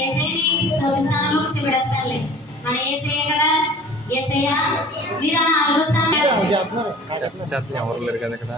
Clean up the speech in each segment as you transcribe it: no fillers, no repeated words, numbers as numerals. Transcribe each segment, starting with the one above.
ఏసైని తొలి స్థానంలో కూర్చోబెడేస్తానులే. మన ఏసయ్య కదా. ఏసయ్య మీరు ఆ 4వ స్థానం ఎవరు లేరు కదా ఇక్కడ.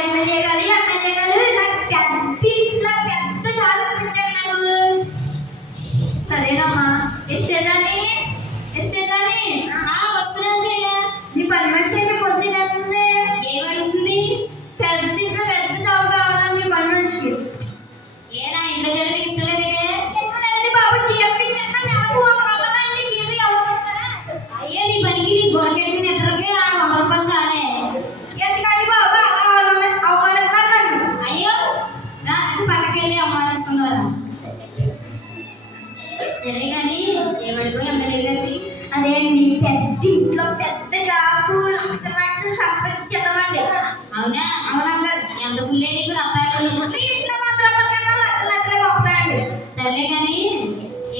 ఎమ్మెల్యే గారు నాకు పెద్ద జాబ్ ఇప్పించాడు నాకు. సరేనమ్మా. ఇస్తేదాన్ని వస్తున్నాను చెయ్య. నీ పని మనిషి అయితే పొద్దున్న వేస్తుంది. ఏమడుగుతుంది? పెద్ద జాబ్ కావాలని నీ పని మనిషికి. ఏనా ఇంట్లో చేయడానికి ఇష్టం లేదే? బాబు అయ్యో నీ పనికి నీ గొడకెళ్ళి నిద్రకి ఆ 100 రూపాయలు చాలే. ఎందుకండి బాబు అవమానిస్తాను? అయ్యో నా పక్కకి వెళ్ళి అవమానిస్తున్నారు. సరే కానీ ఏమడుగు ఎమ్మెల్యే గారి? అదే అండి, పెద్ద ఇంట్లో పెద్ద జాబు లక్షలు సంపాదించేద్దామండి. అవునా? అవునా? ఎంత గుళ్ళే నీకు రూపాయలు ఇంట్లో మాత్రం లక్షలు గొప్పండి. సరే కానీ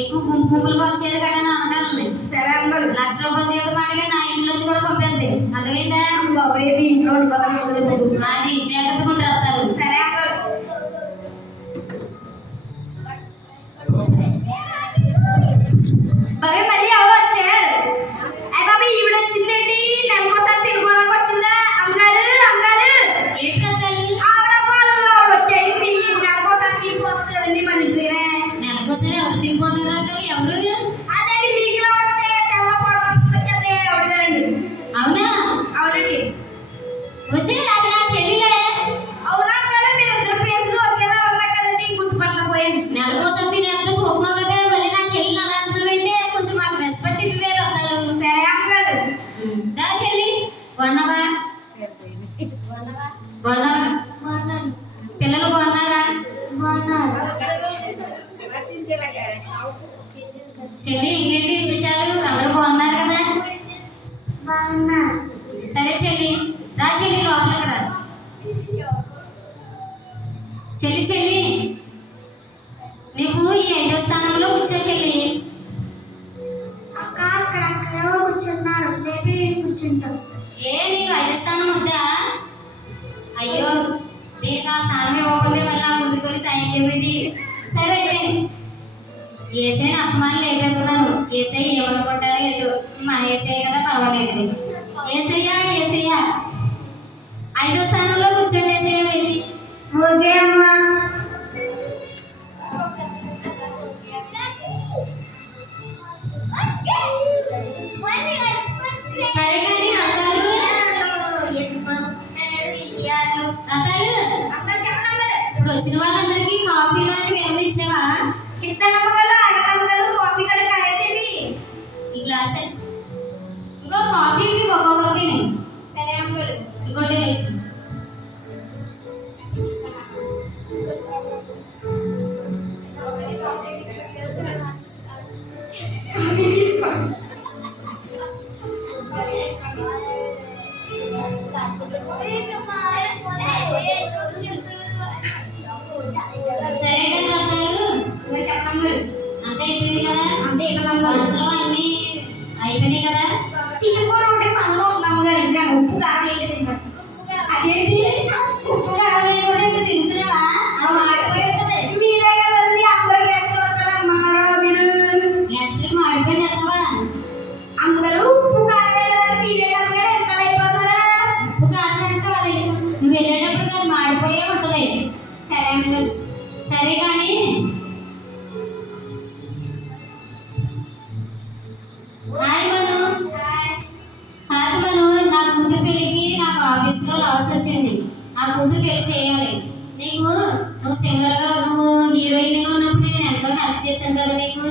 ఎక్కువ గుంపులు వచ్చేది కదా నా అంటానండి. సరే అంకుల్. 1,00,000 రూపాయలు జీవితం మాడిగా నా ఇంట్లోంచి కూడా పంపేద్ది. అర్థమైందా? బాబాయ్ ఇంట్లో అది జాగ్రత్తగా రాస్తారు. సరే అంకుల్. బాబాయ్ మళ్ళీ ఎవరు వచ్చారు? అయ్య బాబాయ్ ఈవిడ వచ్చిందండి. నెలకోసారి తిరుమలకు వచ్చిందా? అమ్మగారు ఏంటి కట్టాలి? ఆవిడ వచ్చాయి. నెలకోసారి తిరిగిపోతుంది కదండి మన ఇంటి దగ్గర. నెలకోసారి ఎవరు తిరిగిపోతారు అంటారు? ఎవరు? అదండి మీకులో ఉంటుంది. తెల్ల పొడవు వచ్చేది ఆవిడగారండి. అవునా? అవునండి. వచ్చే అది నా చెల్లిలే. అవునా కదా? మీరు ఇద్దరు పేసులు ఒకేలా ఉన్నాయి కదండి. గుర్తుపట్టలేకపోయాను. నెలకోసారి తినేంత చూపున్నావు కదా, మళ్ళీ నా చెల్లిని అలా అంటున్నావంటే కొంచెం మాకు రెస్పెక్ట్ ఇవ్వలేరు అన్నారు. సరే అమ్మగారు. దా చెల్లి. బాగున్నావా? పిల్లలు బాగున్నారా? చెల్లి ఇంకేంటి విశేషాలు? అందరూ బాగున్నారు కదా? సరే చెల్లి రా. చెల్లి లోపలికి రా. చెల్లి నువ్వు ఈ 5వ స్థానంలో కూర్చో చెల్లి. అక్క అక్కడ కూర్చున్నారు. కూర్చుంటాం. ఏ నీకు 5వ స్థానం వద్దా? అయ్యో దీనికి ఆ స్థానం ఇవ్వకపోతే మళ్ళీ ఆ ముందుకొని సాయం ఇది. సరే అయితే ఏసైని అసమానం లేపేస్తున్నాను. ఏసై ఏమనుకుంటారో ఏదో, మన ఏసై కదా, పర్వాలేదు. ఏసయ్యా 5వ స్థానంలో కూర్చోండి. ఏసయ్య వెళ్ళి. ఓకే అమ్మా. సరే కానీ రథాలు ఇప్పుడు వచ్చిన వాళ్ళందరికీ కాఫీ లాంటివి ఏమైనా ఇచ్చావా? కాఫీ కూడా కాయదండి. ఈ గ్లాస్ ఇంకో కాఫీ ఒక్కొక్కరికి. సరే అంకుల్. ఇంకోటి వేసి సరే కదా రథాలు చెప్పండి. అంతే అయిపోయింది కదా? అంతే. వంటలో అన్ని అయిపోయినాయి కదా? చికెన్ కూర ఉంటే పనులు ఉన్నాము గారు. ఇంకా ఉప్పు కావేయలేదు. ఇంకా అదేంటి ఉప్పు కావేయ కూడా ఇంకా తింటున్నావా? అది మాడిపోయి ఉంటుంది. మీరే కదండి అందరు గెస్టులు వస్తారమ్మన్నారు. మీరు గెస్టులు మాడిపోయి తింటావా? అందరూ ఉప్పు కావేయాలని మీరేటప్పుడు ఎంత అయిపోతారా? ఉప్పు కాదంటే అది నువ్వు వెళ్ళేటప్పుడు అది మాడిపోయే ఉంటుంది. సరే అండి. సరే కానీ హాయ్ మను. కాదు మను, నా కూతురు పెళ్ళికి నాకు ఆఫీస్లో లాస్ వచ్చింది. ఆ కూతురు పెళ్లి చేయాలి. నువ్వు సింగర్గా, నువ్వు హీరోయిన్గా ఉన్నప్పుడు నేను ఎంతో హెల్ప్ చేశాను కదా నీకు.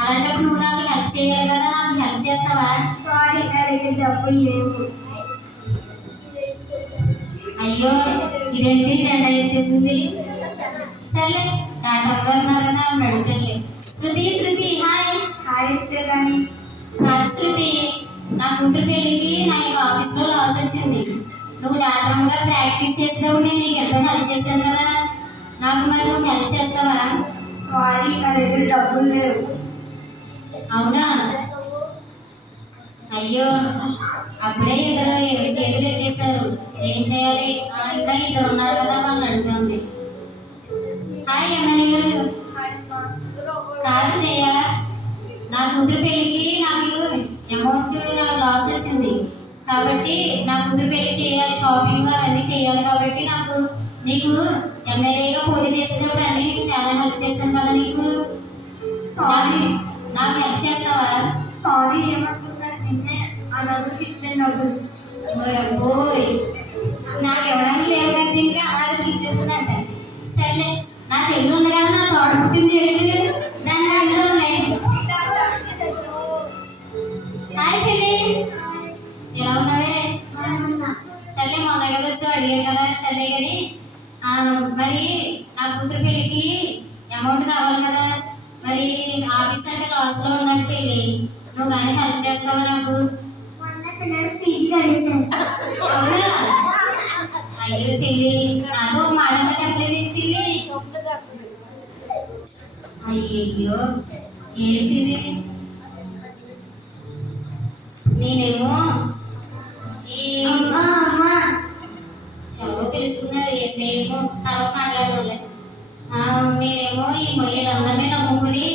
అలాంటప్పుడు నువ్వు నాకు హెల్ప్ చేయాలి కదా. నాకు హెల్ప్ చేస్తావా? సారీ నా దగ్గర డబ్బులు లేవు. అయ్యో ఇదేంటి జెండా ఎత్తేసింది. సర్లే డాక్టర్ గారు ఉన్నారు కదా, అడుగుతానులే. శృతి హాయ్ ఇస్తే కానీ. కాదు శృతి, నా కూతురు పెళ్ళికి నాకు ఆఫీస్లో లాస్ వచ్చింది. నువ్వు డాక్టర్గా ప్రాక్టీస్ చేసేటప్పుడు నేను నీకు ఎంతో హెల్ప్ చేశాను కదా. నాకు మరి నువ్వు హెల్ప్ చేస్తావా? సారీ నా దగ్గర డబ్బులు లేవు. అవునా? అయ్యో అప్పుడే ఇద్దరు చేతులు ఎత్తేసారు. ఏం చేయాలి? ఇంకా ఇద్దరు ఉన్నారు కదా, వాళ్ళని అడుగుతుంది. హాయ్ ఎమ్మెల్యే గారు. కాదు జయ, నా కూతురు పెళ్ళికి నాకు అమౌంట్ నాకు లాస్ వచ్చింది కాబట్టి నా కూతురు పెళ్లి చేయాలి, షాపింగ్ అవన్నీ చేయాలి కాబట్టి నీకు ఎమ్మెల్యేగా పోటీ చేసినప్పుడు అన్నీ నీకు చాలా హెల్ప్ చేశాను కదా. నీకు సారీ. నాకు హెల్ప్ చేస్తావా? సారీ ఏమనుకున్నారు, నిన్నే అనాథకి ఇస్తాను డబ్బులు. ఓయ్ నాకు ఎవడానికి లేదు కానీ ఇంకా అనాథకి ఇచ్చేస్తుందంట. సర్లే, నా చెల్లి ఉంది కదా, నా తోట పుట్టిన చెల్లి, దాన్ని అడిగిలో లేదు. హాయ్ చెల్లి, ఎలా ఉన్నావే? సర్లే, మొన్న కదా వచ్చి అడిగారు కదా. సర్లే కానీ మరి నా కూతురు పెళ్ళికి అమౌంట్ కావాలి కదా. మరి ఆఫీస్ అంటే లాస్లో ఉన్నాను చెల్లి, నువ్వు కానీ హెల్ప్ చేస్తావా నాకు? అవునా? అయ్యో చెల్లి, నాకు మాటగా చెప్పలేదు చెల్లి. అయ్యో ఏంటిది, నేనేమో ఎవరో తెలుసుకున్నారు ఏసేమో తర్వాత మాట్లాడలే. నేనేమో ఈ వీళ్ళందరినీ నమ్ముకుని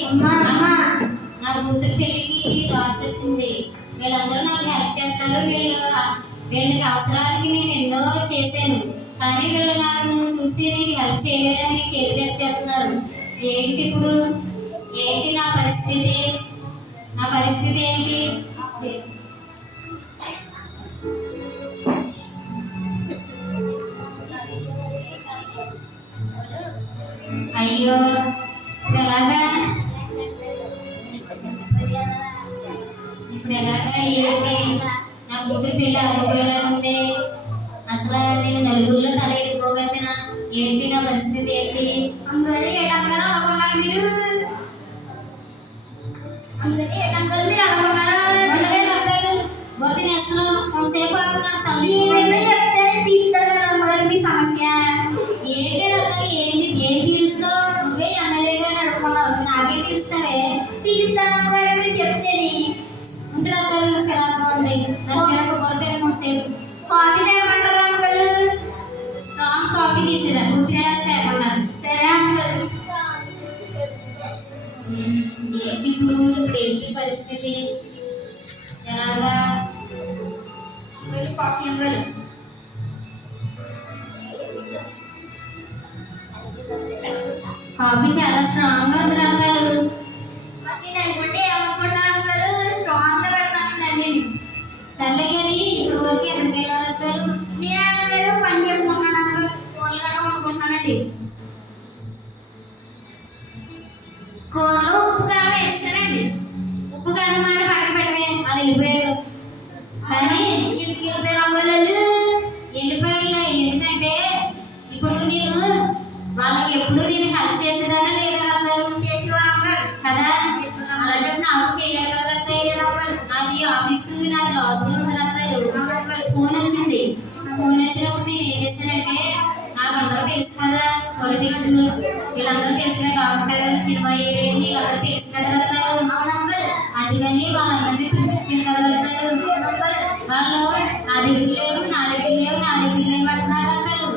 నా కూతురు పెళ్ళికి లాస్ వచ్చింది. వీళ్ళందరూ నాకు హెల్ప్ చేస్తారు, వీళ్ళకి అవసరాలకి నేను ఎన్నో చేశాను కానీ వీళ్ళు నన్ను చూసి నీకు హెల్ప్ చేయలేదని చేతులు ఎత్తేస్తున్నారు. ఏంటి ఇప్పుడు, ఏంటి నా పరిస్థితి ఏంటి? అయ్యో ఇప్పుడు ఎలాగా ఏంటి, నా కూతురు పెళ్ళి ఆగిపోయేలా ఉంది. అసలు నేను నలుగురిలో తల ఎత్తుకోగలిగిన ఏంటి, నా పరిస్థితి ఏంటి? అందరూ ఏటంగా అనుకున్నారు మీరు, అందరూ ఏటంగా మీరు అనుకున్నారు. గోతినేస్తున్నావు కొంతసేపు ఆగు, నా తల్లి ఏమైనా చెప్తానే తీరుతారు కదా అమ్మగారు మీ సమస్య. ఏంటి రత్తాలు, ఏం తీరుస్తావు? నువ్వే ఎమ్మెల్యే గారు అడుగుకున్నావు, నాకే తీరుస్తావే? తీరుస్తాను అమ్మగారు మీరు చెప్తేనే. ఉంటే రత్తాలు చిరాకు ఉంది, నాకు తిరగకపోతే కొంతసేపు కాఫీ తాగమంటారా అమ్మగారు? స్ట్రాంగ్ కాఫీ తీసిరా, కూతురు వేస్తాయన్నారు. సరే అమ్మగారు. ఏంటి ఇప్పుడు ఏంటి పరిస్థితి, ఎలాగా? కాఫీ అమ్మగారు. కాఫీ చాలా స్ట్రాంగ్ గా ఉంది రత్తాలు. నేను అనుకుంటే ఏమనుకుంటున్నాను అమ్మగారు, స్ట్రాంగ్ గా పెడతానండి. సర్లే కానీ ఇప్పుడు వరకు ఎక్కడికి వెళ్ళాలి రత్తాలు? నేను పని చేసుకుంటున్నాను, కూరగాయలు కొనుక్కుంటున్నానండి. కూరలు ఉప్పు కారం వేస్తానండి. ఉప్పు కారం మాట పక్కన పెట్టవే, వాళ్ళు వెళ్ళిపోయారు. కానీ ఎందుకు వెళ్ళిపోయారు అమ్మగారు? వెళ్ళిపోయారులే, ఎందుకంటే ఇప్పుడు నేను వాళ్ళకి ఎప్పుడు నేను హెల్ప్ చేసేదానా లేదా రత్తాలు? చేసేవారు అమ్మగారు కదా, అలాంటి నాకు చేయాలి కదా రత్తాలు. నాది ఆఫీస్ నాది లాస్ లో ఉంది రత్తాలు. ఫోన్ వచ్చింది, ఫోన్ వచ్చినప్పుడు నేను ఏం చేశానంటే, నాకు అందరూ తెలుసు కదా పొలిటిక్స్, వీళ్ళందరూ తెలుసు కదా, డాక్టర్, సినిమా హీరోయిన్, వీళ్ళందరూ తెలుసు కదా రత్తాలు. అందుకని వాళ్ళందరినీ పిలిపించాను కదా రత్తాలు. వాళ్ళు నా దగ్గర లేవు అంటున్నారు రత్తాలు.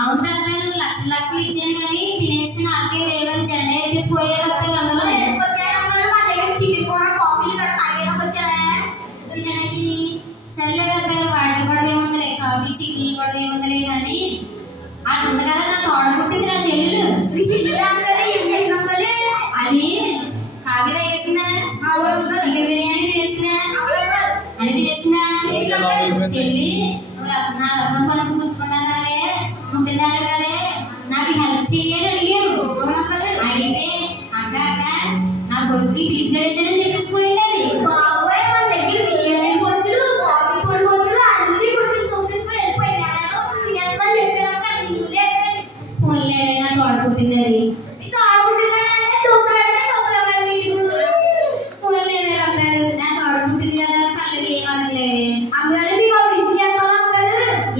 అవును రత్తాలు, లక్షలు ఇచ్చాను కానీ తినేసి నాకే లేవని జెండా వేసేసిపోయారు రత్తాలు అందరూ. సర్లే రత్తాలు, వాటర్ కూడా ఏముందలే, కాఫీ చికెన్లు కూడా ఏముందలే కానీ అది ఉంది కదా, నా తోట పుట్టింది నా చెల్లెలు. అది కాఫీ తాగేసిందా, చికెన్ బిర్యానీ తినేసిందా అని తినేసిందా? చెల్లి నా రత్నం పంచుకుంటున్నానే ఉంటున్నారు కదే, నాకు హెల్ప్ చెయ్యని అడిగారు. అడిగితే అక్క నా కొడుక్కి ఫీజు కట్టేసానని చెప్పేసిపోయింది అది. పోలే, నా తోట పుట్టింది అది. పోలే రత్తాలు, నా తోట పుట్టింది కదా, కళ్ళకి ఏమనలేదే.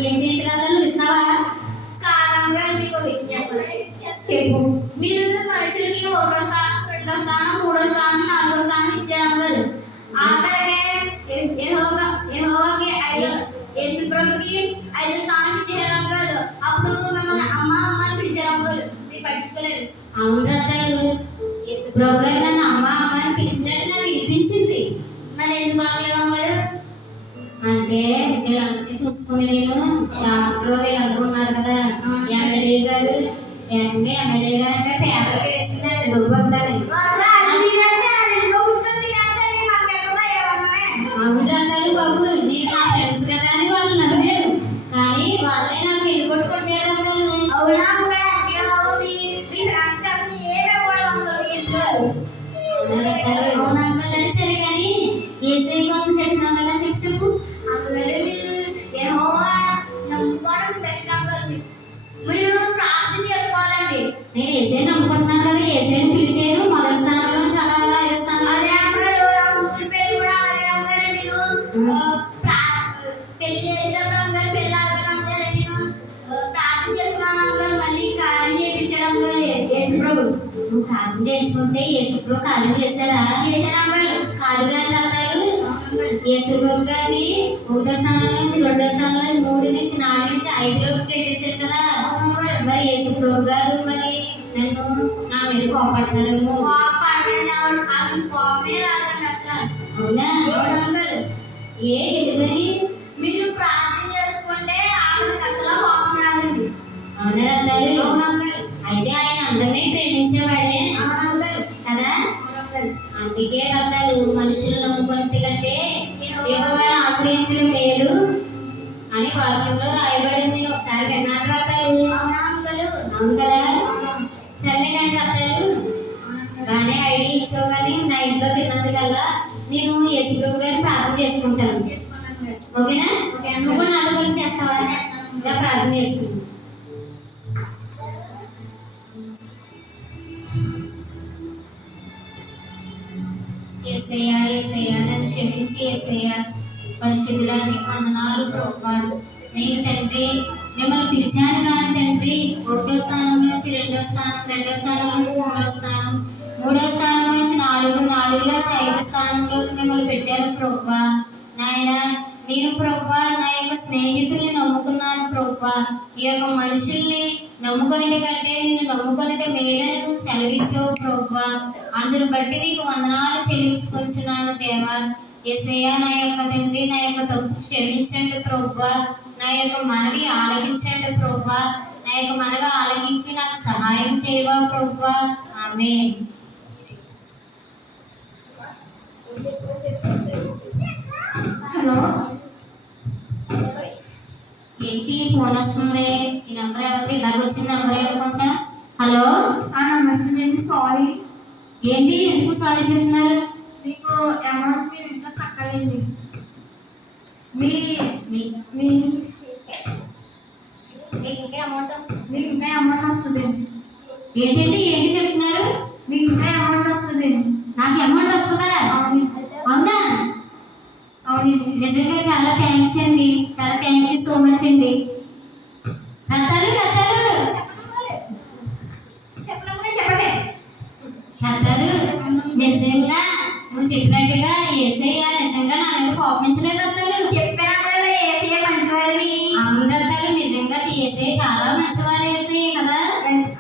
ఏంటి రత్తాలు, నువ్వు ఇస్తావా? చెప్పు. మీరు మనుషులకి 1వ స్థానం, 2వ స్థానం, 3వ స్థానం, 4వ స్థానం ఇచ్చారు అమ్మగారు. ఆఖరిగా యెహోవాకి యేసుప్రభుకి 5వ స్థానం ఇచ్చారు అమ్మగారు. పట్టించుకోలేదు. అవును రత్తాలు, యేసుప్రభు గారు నన్ను అమ్మ అమ్మ అని పిలిచినట్టు నాకు వినిపించింది. మరి ఎందుకు రాలేదు అమ్మగారు? అంటే వీళ్ళందరినీ చూసుకుని నేను డాక్టర్ వీళ్ళందరూ ఉన్నారు కదా, ఎమ్మెల్యే గారు ఎమ్మెల్యే గారు అంటే పేదలు పెట్టేసిందండి డబ్బు అంతాని. అవును రత్తాలు బాబు, నేను నా ఫ్రెండ్స్ కదా అని వాళ్ళు నమ్మేరు, కానీ వాళ్ళే నాకు పెళ్లి కొట్టుకొని చేరతారు. అవునా అమ్మగారు? మీ ఫ్రెండ్స్ కలిసి ఏమేమి కూడా సరే సరే కానీ ఏసై కోసం చెప్తున్నాం కదా, చెప్పు. అమ్మగారు మీరు యెహోవా నమ్ముకోవడం బెస్ట్ అమ్మగారు. మీరు ప్రార్థన చేసుకోవాలండి. నేను ఏసై నమ్ముకుంటున్నాను కదా, ఏసైని పిలిచాను మొదటి స్థానంలో చదవాలి, 5వ స్థానంలో. అదే అమ్మగారు, నా కూతురు పేరు కూడా అదే అమ్మగారు. నేను పెళ్లి చేసేటప్పుడు అమ్మగారు, పెళ్లి ఆగిన అమ్మగారు నేను ప్రార్థన చేసుకున్నాను అమ్మగారు. మళ్ళీ కార్యం చేయించడం అమ్మగారు యేసు ప్రభు. నువ్వు ప్రార్థన చేసుకుంటే యేసుప్రభు కార్యం చేశారా? చేశాను అమ్మగారు. కాదు గారి రత్తాలు, యేసుప్రభు గారిని 1వ స్థానం నుంచి 2వ స్థానం నుంచి 3 నుంచి 4 నుంచి 5లోకి పెట్టేశారు కదా. మరి యేసుప్రభు గారు మరి నన్ను నా మీద కోపడతారేమో. ఆమె కోపమే రాదండి అసలు. అవునా? అమ్మగారు ఎందుకని? మీరు ప్రార్థన చేసుకుంటే ఆమెకు అసలు కోపం రాదండి. అవునా రత్తాలు? అవునమ్మగారు. అయితే ఆయన అందరినీ ప్రేమించేవాడే అవునమ్మగారు. కదా. అవునమ్మగారు. అందుకే రత్తాలు, మనుషులు నమ్ముకుంటే కంటే యెహోవాను ఆశ్రయించడం మేలు అని వాక్యంలో రాయబడింది. ఒకసారి విన్నాను రత్తాలు. అవునమ్మగారు. అవును కదా. సరే కానీ రత్తాలు, బాగానే ఐడియా ఇచ్చావు, కానీ నా ఇంట్లో తిన్నందుకల్లా నేను యేసుప్రభు గారిని ప్రార్థన చేసుకుంటాను. ఓకేనా? నువ్వు కూడా నాతో కలిసి చేస్తావా? ఇంకా ప్రార్థన చేస్తుంది. యేసయ్యా యేసయ్యా, నన్ను క్షమించి యేసయ్యా, పరిశుద్ధుడా నీకు వందనాలు ప్రభువా. నేను తండ్రి మిమ్మల్ని పిలిచాను కానీ తండ్రి 1వ స్థానం నుంచి 2వ స్థానం, 2వ స్థానం నుంచి 3వ స్థానం, 3వ స్థానం నుంచి 4, 4 నుంచి 5 స్థానంలో మిమ్మల్ని పెట్టాను ప్రభువా. నాయన నేను ప్రభువా నా యొక్క స్నేహితుల్ని నమ్ముకున్నాను ప్రభువా. ఈ యొక్క మనుషుల్ని నమ్ముకొనటే కంటే నిన్ను కొనుకొనట మేలని నువ్వు సెలవిచ్చావు ప్రభువా. అందును బట్టి నీకు వందనాలు చెల్లించుకొంచున్నాను దేవా. యేసయ్యా నా యొక్క తండ్రి, నా యొక్క తప్పు క్షమించండి ప్రభువా. నా యొక్క మనవి ఆలకించండి ప్రభువా. నా యొక్క మనవి ఆలకించి నాకు సహాయం చేయవా ప్రభువా. ఆమేన్. హలో, ఏంటి ఫోన్ వస్తుంది? ఈ నెంబర్ ఎవరికి? ఇలాగ వచ్చిన నెంబర్ అనుకుంటా. హలో, నమస్తే అండి. సారీ, ఏంటి ఎందుకు సారీ చెప్తున్నారు? మీకు అమౌంట్ మీరు ఇంకా కట్టాలండి. మీ మీ- మీ మీకు ఇంకా అమౌంట్ వస్తుంది. మీకు ఇంకా అమౌంట్ వస్తుందండి. ఏంటంటే ఏంటి చెప్తున్నారు? మీకు ఇంకా అమౌంట్ వస్తుందండి. నాకు అమౌంట్ వస్తుందా? అవును, అవునా? అవునండి. నిజంగా చాలా థ్యాంక్స్ అండి, చాలా థ్యాంక్ యూ సో మచ్ అండి. రత్తాలు రత్తాలు చెప్పండి. రత్తాలు, నిజంగా నువ్వు చెప్పినట్టుగా యేసయ్య నిజంగా నా మీద కోపించలేదు రత్తాలు. చెప్పాను కదా ఏసయ్య మంచివాడిని. అవును రత్తాలు, నిజంగా యేసయ్య చాలా మంచివారు యేసయ్య కదా.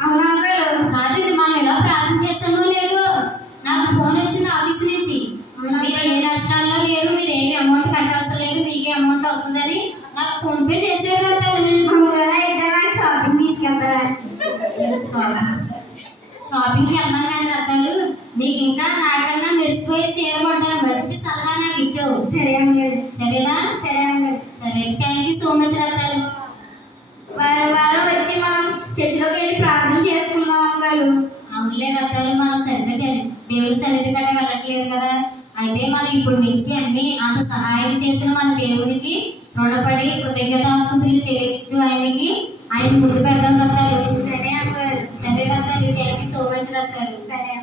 అవునమ్మగారు. కాదండి, మనం ఎలా ప్రార్థన చేస్తామో లేదు, నాకు ఫోన్ వచ్చింది ఆఫీస్ నుంచి. మీరు ఏ రాష్ట్రాల్లో లేరు, మీరు ఏమి అమౌంట్ కట్టవసరం లేదు, మీకే అమౌంట్ వస్తుందని నాకు ఫోన్ పే చేసేది రత్తాలు. షాపింగ్ తీసుకెళ్తారా? షాపింగ్కి వెళ్దాం కానీ రత్తాలు, నీకు ఇంకా నాకన్నా మెరిసిపోయి చీర కొంటాను, మంచి సలహా నాకు ఇచ్చావు. సరే అమ్మగారు. సరేనా? సరే అమ్మగారు. సరే, thank you so much Rattalu. వారం వచ్చి మనం చర్చిలోకి వెళ్ళి ప్రార్థన చేసుకున్నాం అమ్మగారు. అవునులే రత్తాలు, మనం సరిగ్గా దేవుడి సన్నిధి కంటే వెళ్ళట్లేదు కదా. అయితే మనం ఇప్పుడు నుంచి అన్ని అంత సహాయం చేసిన మన దేవునికి రుణపడి కృతజ్ఞతాస్తుతులు చేయొచ్చు. ఆయన ముందు పెడదాం రత్తాలు. సరే అమ్మగారు. సరే Rattalu, thank you so much Rattalu. సరే.